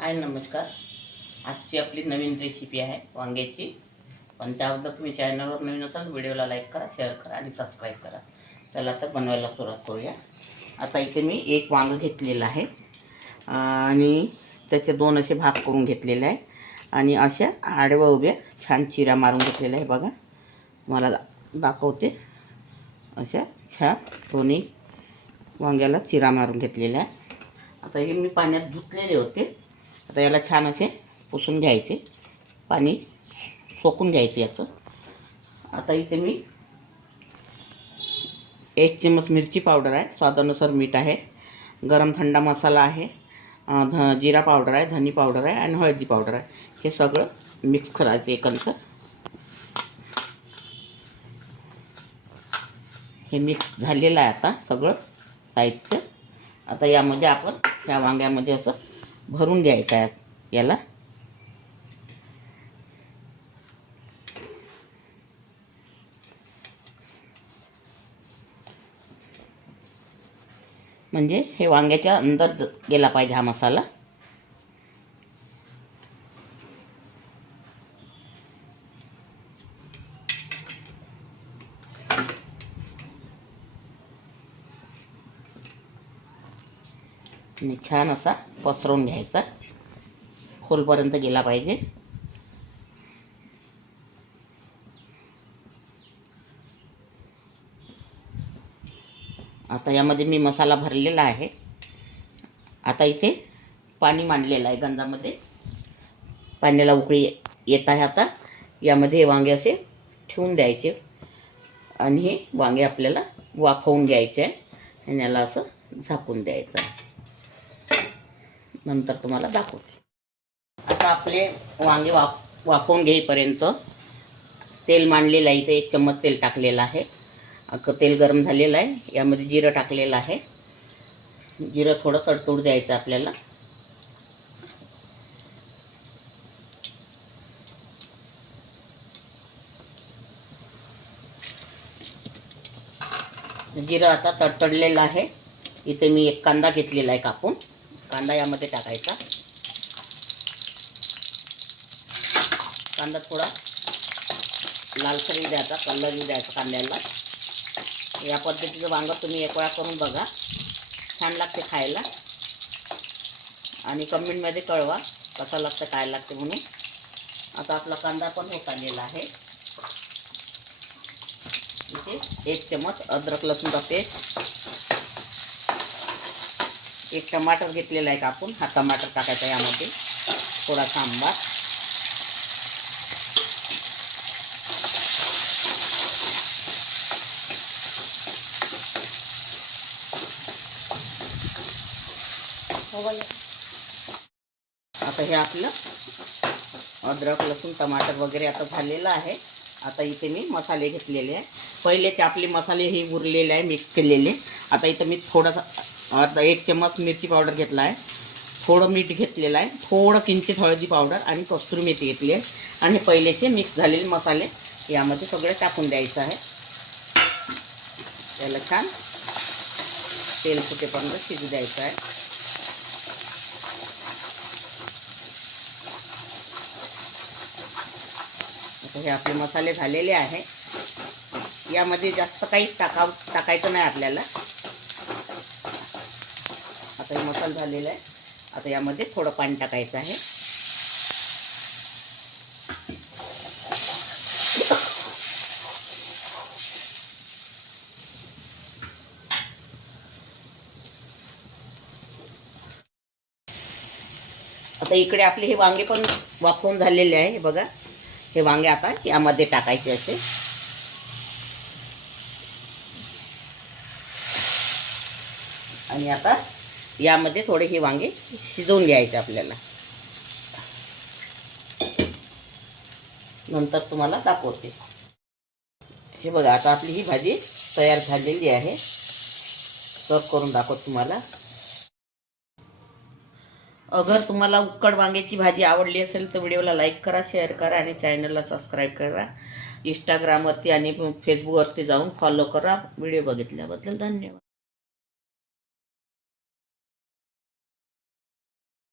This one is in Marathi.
हाय नमस्कार. आजची आपली नवीन रेसिपी आहे वांग्याची. पण त्याबद्दल तुम्ही चॅनलवर नवीन असाल व्हिडिओला लाईक करा, शेअर करा आणि सबस्क्राईब करा. चला तर बनवायला सुरुवात करूया. आता इथे मी एक वांग घेतलेलं आहे आणि त्याचे दोन असे भाग करून घेतलेले आहे आणि अशा आडव्या उभ्या छान चिरा मारून घेतलेल्या आहे. बघा मला दाखवते. अशा छान दोन्ही वांग्याला चिरा मारून घेतलेला आहे. आता हे मी पाण्यात धुतलेले होते. आता याला छान असे पुसून घ्यायचे, पाणी सोकून घ्यायचे याचं. आता इथे मी 1 चम्मच मिरची पावडर आहे, स्वादानुसार मीठ आहे, गरम थंड मसाला आहे, जिरा पावडर आहे, धनी पावडर आहे आणि हळदी पावडर आहे. हे सगळं मिक्स करायचं एकंदर. हे मिक्स झालेलं आहे आता सगळं साहित्य. आता यामध्ये आपण ह्या वांग्यामध्ये असं भरून घ्यायचं आहे याला. म्हणजे हे वांग्याच्या अंदर गेला पाहिजे हा मसाला. आणि छान असा पसरवून घ्यायचा, खोलपर्यंत गेला पाहिजे. आता यामध्ये मी मसाला भरलेला आहे. आता इथे पाणी मांडलेलं आहे गंजामध्ये. पाण्याला उकळी येत आहे. आता यामध्ये वांगे असे ठेवून द्यायचे आणि हे वांगे आपल्याला वाफवून घ्यायचे आहे आणि याला असं झाकून द्यायचं आहे. नंतर तुम्हाला दाखवते. आता आपले वांगे वाफवून घेईपर्यंत तेल मांडलेलं आहे. इथे 1 चम्मच तेल टाकलेलं आहे. तेल गरम झालेलं आहे. यामध्ये जिरं टाकलेलं आहे. जिरं थोडं तडतडू द्यायचं आपल्याला. जिरं आता तडतडलेलं आहे. इथे मी एक कांदा घेतलेला आहे कापून. कांदा यामध्ये टाकायचा. कांदा थोडा लालसर येऊ द्यायचा, कलर येऊ द्यायचा कांद्याला. या पद्धतीचं वांगं तुम्ही एक वेळा करून बघा, छान लागते खायला. आणि कमेंटमध्ये कळवा कसं लागतं, काय लागते म्हणून. आता आपला कांदा पण होत आलेला आहे. इथे 1 चम्मच अद्रक लसूणचा पेस्ट, 1 टमाटर घेतलेला आहे कापून. हा टमाटर टाकायचा यामध्ये, थोडासा आंबा, आता हे आपलं अद्रक लसूण टमाटर वगैरे आता झालेलं आहे. आता इथे मी मसाले घेतलेले आहे. पहिलेचे आपले मसाले हे उरलेले आहे, मिक्स केलेले. आता इथं मी थोडासा 1 चम्मच मिरची पावडर घेतला आहे, थोडं मीठ घेतलेलं आहे, थोडं किंचित हळदी पावडर आणि कस्तुरी मेथी घेतली आहे. आणि हे पहिलेचे मिक्स झालेले मसाले यामध्ये सगळे टाकून द्यायचं आहे. त्याला छान तेल सुटेपर्यंत शिजू द्यायचं आहे. आता हे आपले मसाले झालेले आहे. यामध्ये जास्त काही टाकायचं नाही आपल्याला. आता हे मसाला झालेला आहे. आता यामध्ये थोडं पाणी टाकायचं आहे. आता इकडे आपले हे वांगे पण वाफवून झालेले आहे. बघा हे वांगे आता यामध्ये टाकायचे असे. आणि आता यामध्ये थोडे हे वांगे शिजवून घ्यायचे आपल्याला. नंतर तुम्हाला दाखवते. हे बघा आता आपली ही भाजी तयार झालेली आहे. सर्व करून दाखवते तुम्हाला. अगर तुम्हाला उक्कड वांग्याची भाजी आवडली असेल तर व्हिडिओला लाईक करा, शेअर करा आणि चॅनलला सबस्क्राईब करा. इंस्टाग्रामवरती आणि फेसबुकवरती जाऊन फॉलो करा. व्हिडिओ बघितल्याबद्दल धन्यवाद.